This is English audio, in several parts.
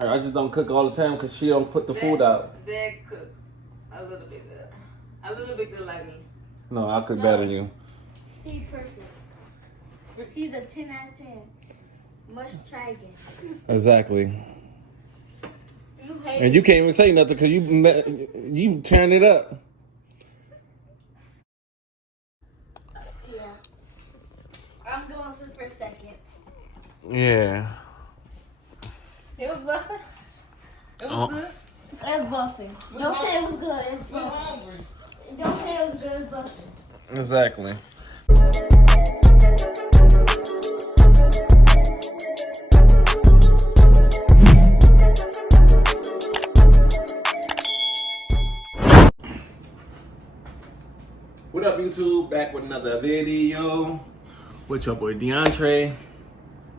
I just don't cook all the time because she don't put the food out. Dad cook a little bit good. A little bit good like me. No, I cook better than you. He's perfect. He's a 10 out of 10. Must try again. Exactly. You hate And you can't even say nothing because you turn it up. Yeah. I'm going for seconds. Yeah. It was busting. It was Oh. good. It was busting. Don't say it was good. It was We busting. hungry. Don't say it was good. It was busting. Exactly. What up, YouTube? Back with another video with your boy DeAndre.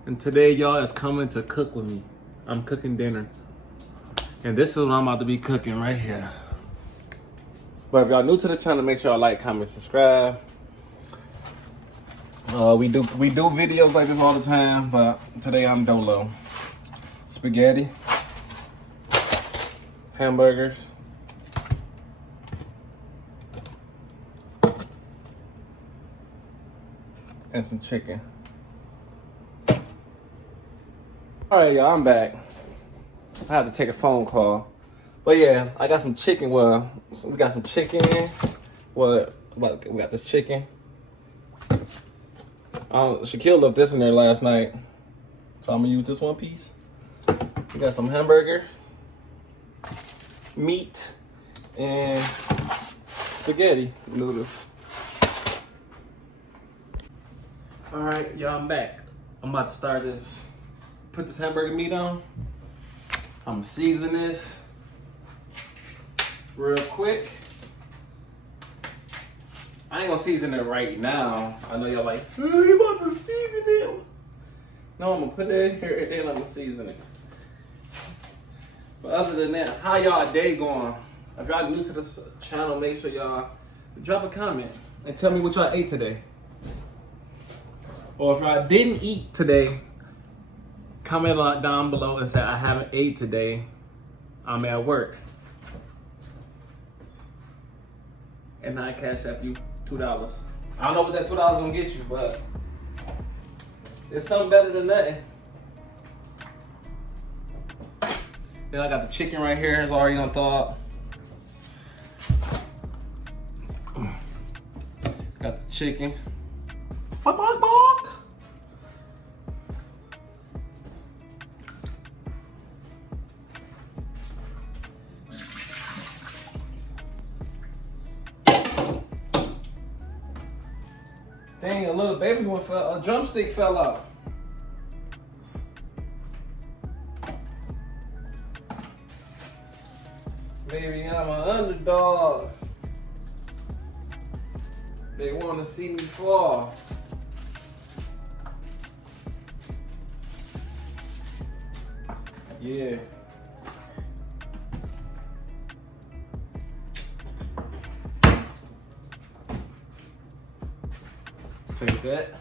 And today, y'all, is coming to cook with me. I'm cooking dinner. And this is what I'm about to be cooking right here. But if y'all new to the channel, make sure y'all like, comment, subscribe. We do videos like this all the time, but today I'm dolo. Spaghetti, hamburgers, and some chicken. All right, y'all, I'm back. I had to take a phone call. But yeah, I got some chicken. Well, we got some chicken. Well, we got this chicken. Shaquille left this in there last night. So I'm gonna use this one piece. We got some hamburger, meat, and spaghetti noodles. All right, y'all, I'm back. I'm about to start this. Put this hamburger meat on. I'm gonna season this real quick. I ain't gonna season it right now. I know y'all like, oh, you about to season it? No, I'm gonna put it in here and then I'm gonna season it. But other than that, how y'all day going? If y'all new to this channel, make sure y'all drop a comment and tell me what y'all ate today. Or if y'all didn't eat today, comment down below and say I haven't ate today. I'm at work. And I cash app you $2. I don't know what that $2 gonna get you, but it's something better than nothing. Then I got the chicken right here. It's already on top. Got the chicken. Bonk, bonk, bonk. Dang, a little baby one fell, a drumstick fell out. Baby, I'm an underdog. They want to see me fall. Yeah. Take that.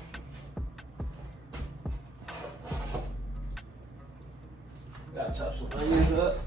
Gotta chop some onions up.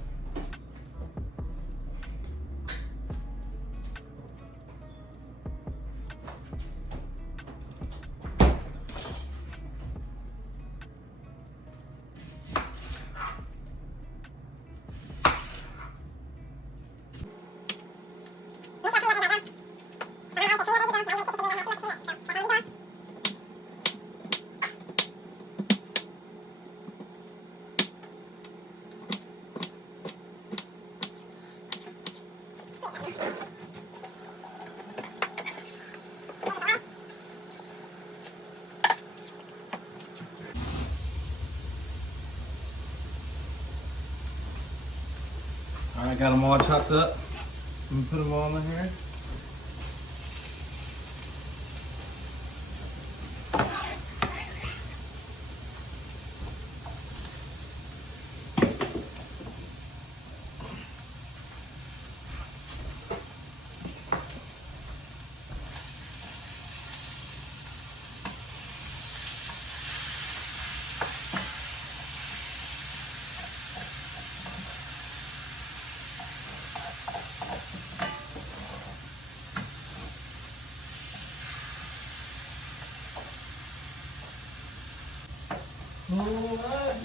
All right, got them all chopped up. I'm gonna put them all in here.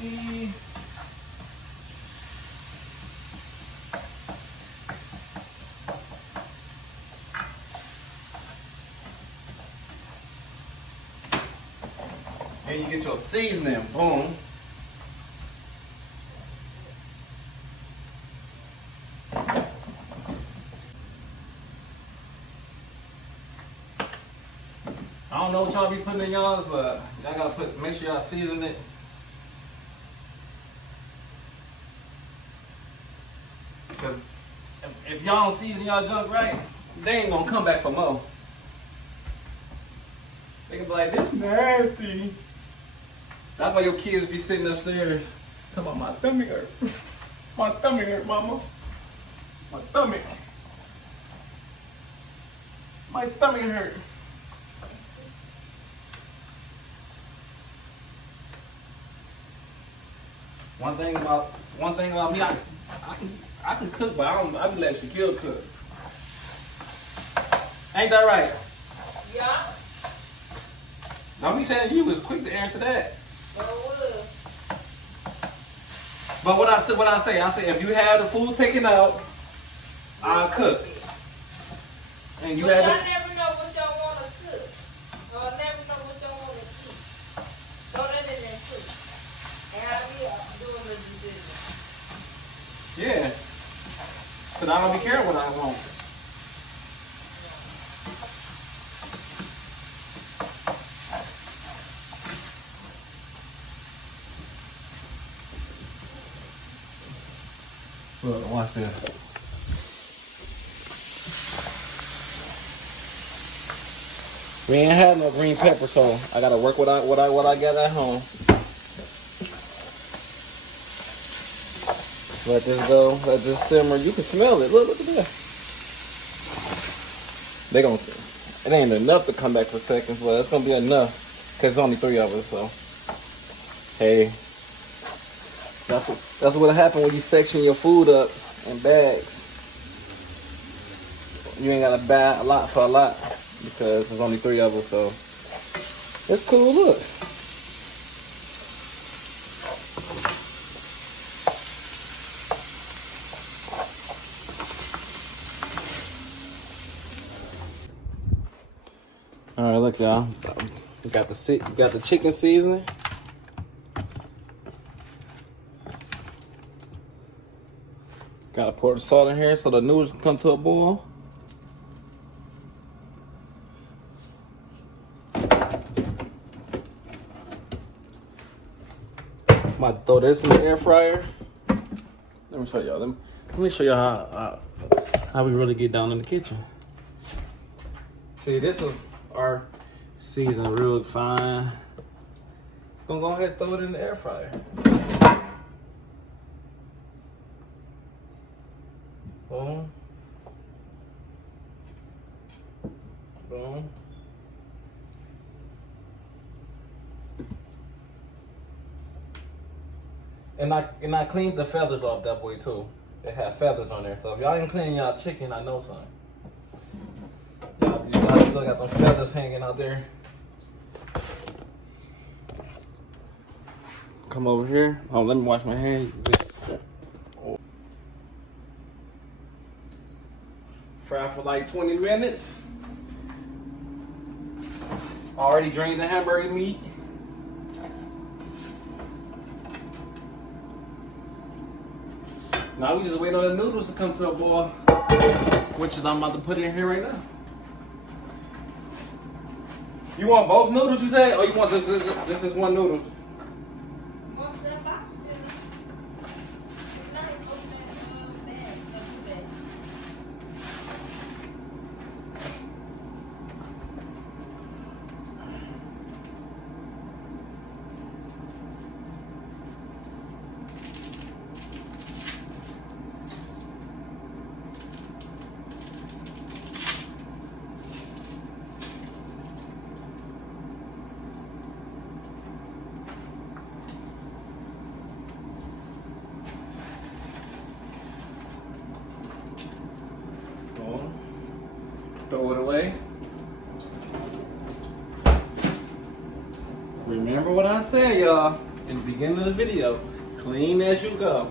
see. And you get your seasoning, boom. I don't know what y'all be putting in y'all's, but y'all gotta make sure y'all season it. Cause if y'all don't season y'all junk right, they ain't gonna come back for more. They can be like, this nasty. That's why your kids be sitting upstairs talking about my tummy hurt. My tummy hurt, mama. My tummy. My tummy hurt. One thing about me, I can cook, but I be letting Shaquille cook. Ain't that right? Yeah. Now me saying you was quick to answer that. But it was. But what I say if you have the food taken out, I'll cook. And you But have y'all the, never know what y'all want to cook. Or never know what y'all want to eat. Throw that in there too. And I'll be doing the decision. yeah. Cause I don't be caring what I want. Look, watch this. We ain't had no green pepper, so I gotta work what I got at home. Let this go, let this simmer. You can smell it. Look at that. It ain't enough to come back for seconds, but it's gonna be enough. Cause it's only 3 of us, so. Hey. That's what happens when you section your food up in bags. You ain't gotta buy a lot for a lot because there's only 3 of us, so it's cool. Look. All right, look, y'all. We got the chicken seasoning. Gotta pour the salt in here so the noodles can come to a boil. Might throw this in the air fryer. Let me show y'all. Let me show y'all how we really get down in the kitchen. See, this is our season real fine. Gonna go ahead and throw it in the air fryer. Boom. Boom. And I cleaned the feathers off that boy too. It had feathers on there. So if y'all ain't cleaning y'all chicken, I know something. Y'all still got those feathers hanging out there. Come over here. Oh, let me wash my hands. Fry for like 20 minutes. Already drained the hamburger meat. Now we just wait on the noodles to come to a boil, which is I'm about to put in here right now. You want both noodles, you say, or you want this is one noodle? What's that box doing? It's not open bag. That's bad. Throw it away. Remember what I said, y'all. the beginning of the video. Clean as you go.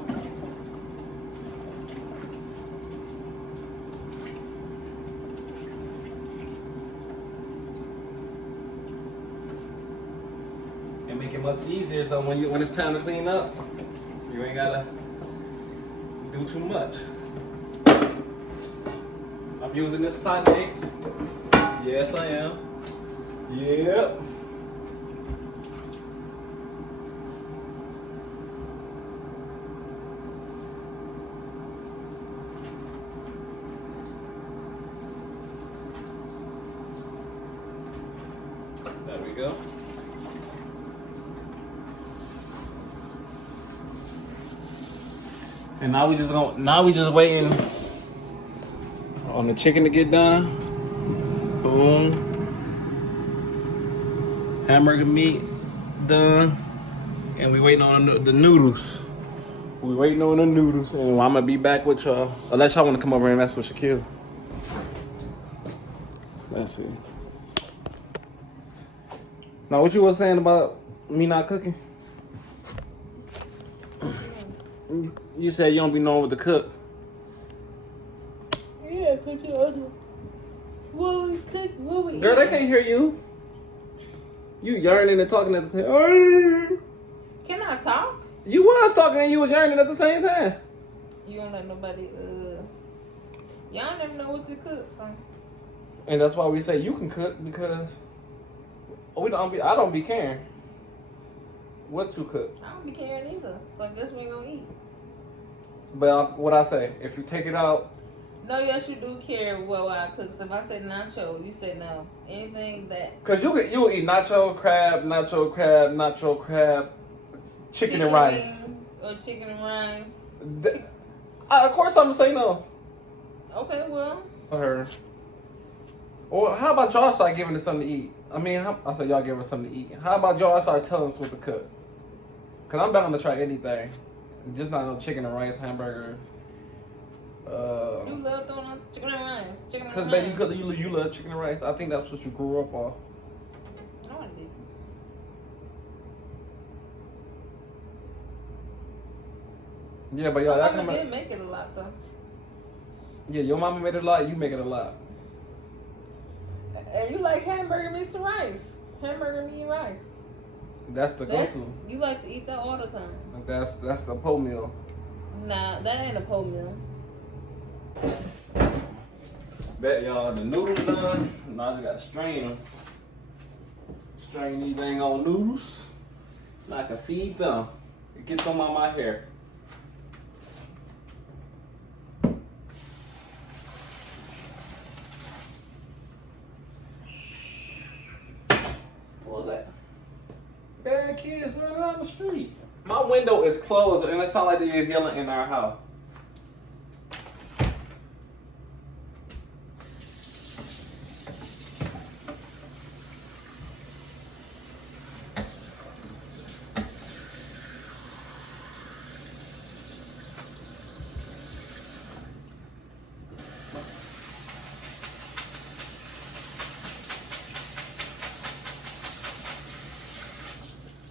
And make it much easier so when it's time to clean up, you ain't gotta do too much. I'm using this pot mix. Yes, I am. Yep. There we go. And now we just waiting on the chicken to get done. Boom. Hamburger meat done. And we waiting on the noodles. We waiting on the noodles. And I'm gonna be back with y'all. Unless y'all wanna come over and mess with Shaquille. Let's see. Now what you was saying about me not cooking? You said you don't be knowing what to cook. Yeah, cause you also what we cook, what we Girl, they can't hear you. You yearning and talking at the same time. Can I talk? You was talking and you was yearning at the same time. You don't let nobody y'all never know what to cook, so And that's why we say you can cook because I don't be caring what you cook. I don't be caring either. So I guess we ain't gonna eat. But what I say, if you take it out, No, yes, you do care what I cook. So if I said nacho, you said no. Anything that cause you will eat nacho crab, chicken and rice. wings or chicken and rice. Of course I'm gonna say no Okay, well, for her. Or how about y'all start giving us something to eat? I mean, I said y'all give us something to eat. How about y'all start telling us what to cook? Cause I'm down to try anything, just not no chicken and rice hamburger. you love throwing on chicken and rice. Chicken and Cause rice. baby, you love chicken and rice. I think that's what you grew up on. No, I didn't. Yeah, but y'all, that My mama come. did make it a lot though. Yeah, your mama made it a lot. You make it a lot. And you like hamburger mixed with rice. Hamburger meat and rice. That's the go-to. You like to eat that all the time. That's the pole meal. Nah, that ain't a pole meal. Bet y'all the noodles done. Now I just gotta strain them. Strain these dang old noodles. Now I can feed them. Get them on my hair. What was that? Bad kids running down the street. My window is closed and it sounds like they is yelling in our house.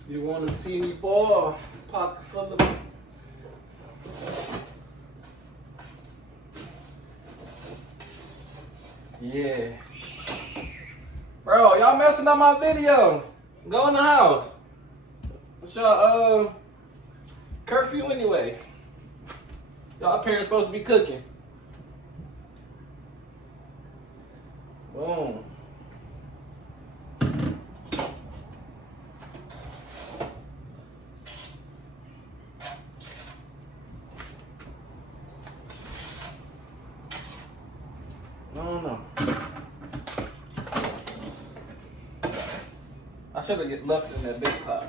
You want to see me ball? Pocket full of. Yeah. Bro, y'all messing up my video. Go in the house. What's your curfew anyway? Y'all parents supposed to be cooking. Boom. I don't know. I should have left it in that big pot.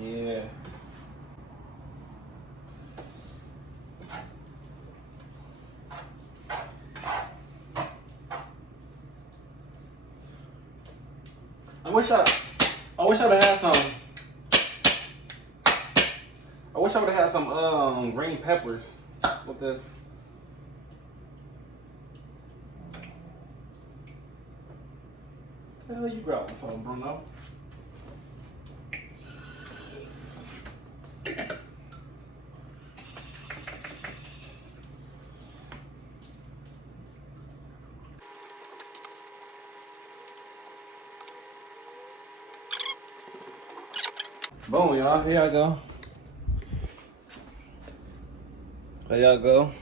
Yeah. I wish I would have had some. I wish I would have had some green peppers with this. the hell you grab the phone, Bruno? Boom, y'all. Here I go. There y'all go.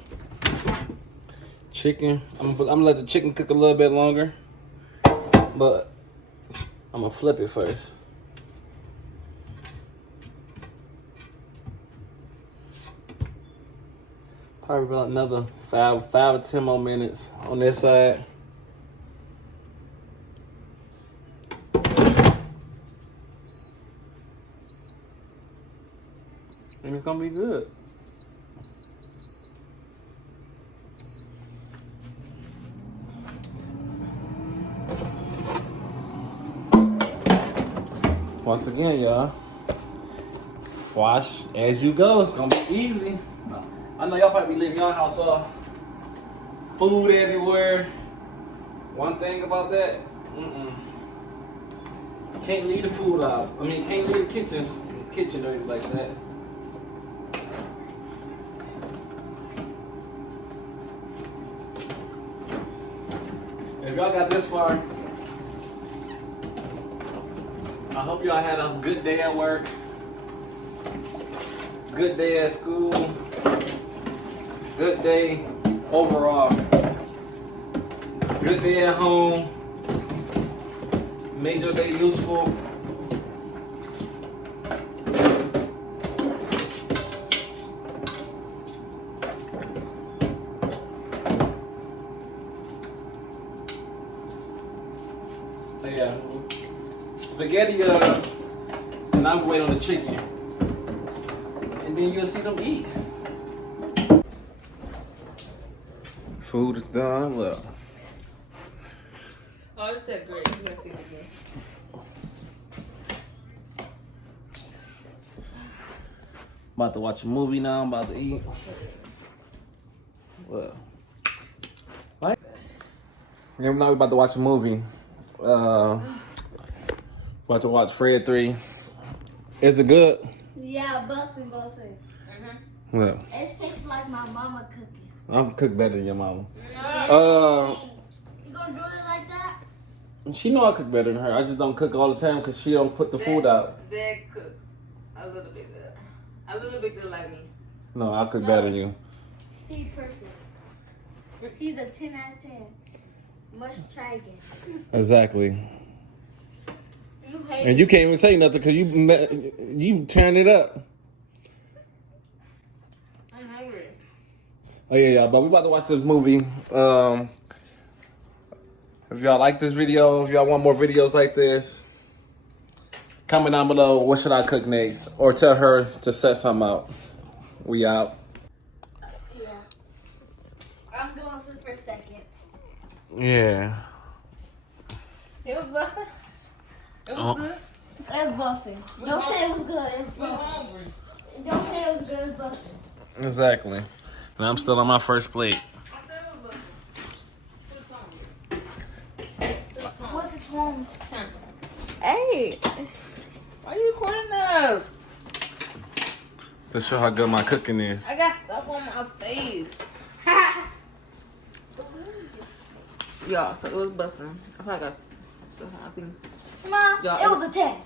Chicken. I'm gonna let the chicken cook a little bit longer, but I'm gonna flip it first. Probably about another five or 10 more minutes on this side. And it's gonna be good. Once again, y'all, wash as you go. It's gonna be easy. I know y'all probably leaving your house off. Food everywhere. One thing about that, can't leave the food out. I mean, can't leave the kitchen dirty like that. If y'all got this far, I hope y'all had a good day at work, good day at school, good day overall, good day at home, made your day useful. Yeah. Spaghetti and I'm waiting on the chicken. And then you'll see them eat. Food is done. Look. Oh, this is great. You gotta see it again. About to watch a movie now. I'm about to eat. Well. Right? Yeah, now we're about to watch a movie. About to watch Fred 3. Is it good? Yeah, busting. Well, It tastes like my mama cooking. I'm cook better than your mama. You gonna do it like that? She know I cook better than her. I just don't cook all the time because she don't put the food out. Dad cook a little bit good. A little bit good like me. No, I cook better than you. He's perfect. He's a 10 out of 10. Must try again. Exactly. You hate And you can't even say nothing because you turn it up. I'm hungry. Oh yeah, y'all. But we about to watch this movie. If y'all like this video, if y'all want more videos like this, comment down below. What should I cook next? Or tell her to set something out. We out. Yeah. I'm going to for seconds. Yeah. It was busting. It was Oh. good. It was busting. Don't say it was good. It was I'm busting. hungry. Don't say it was good. It was busting. Exactly. And I'm still on my first plate. I said it was busting. Put the tongue. What's the tones? Hey, why you recording us? To show how good my cooking is. I got stuff on my face. Y'all, so it was busting. I probably got something. I think. Mom, Y'all- it was a 10.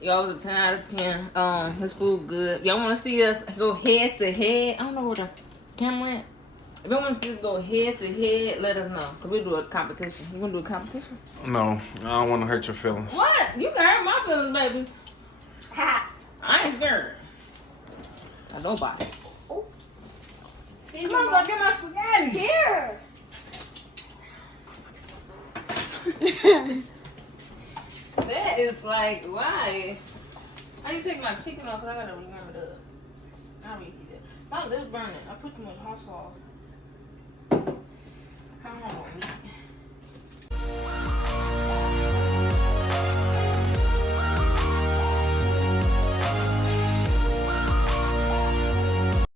Y'all was a 10 out of 10. His food good. Y'all want to see us go head to head? I don't know where the camera at. If y'all want to see us go head to head, let us know. Cause we do a competition. You want to do a competition? No, I don't want to hurt your feelings. What? You can hurt my feelings, baby. I ain't scared. Of nobody. Oh. Come on, so get my spaghetti. Here. That is like, why? How you take my chicken off? Cause I gotta warm it up. I'll reheat it. My lips burning. I put them in hot sauce. I don't want to eat.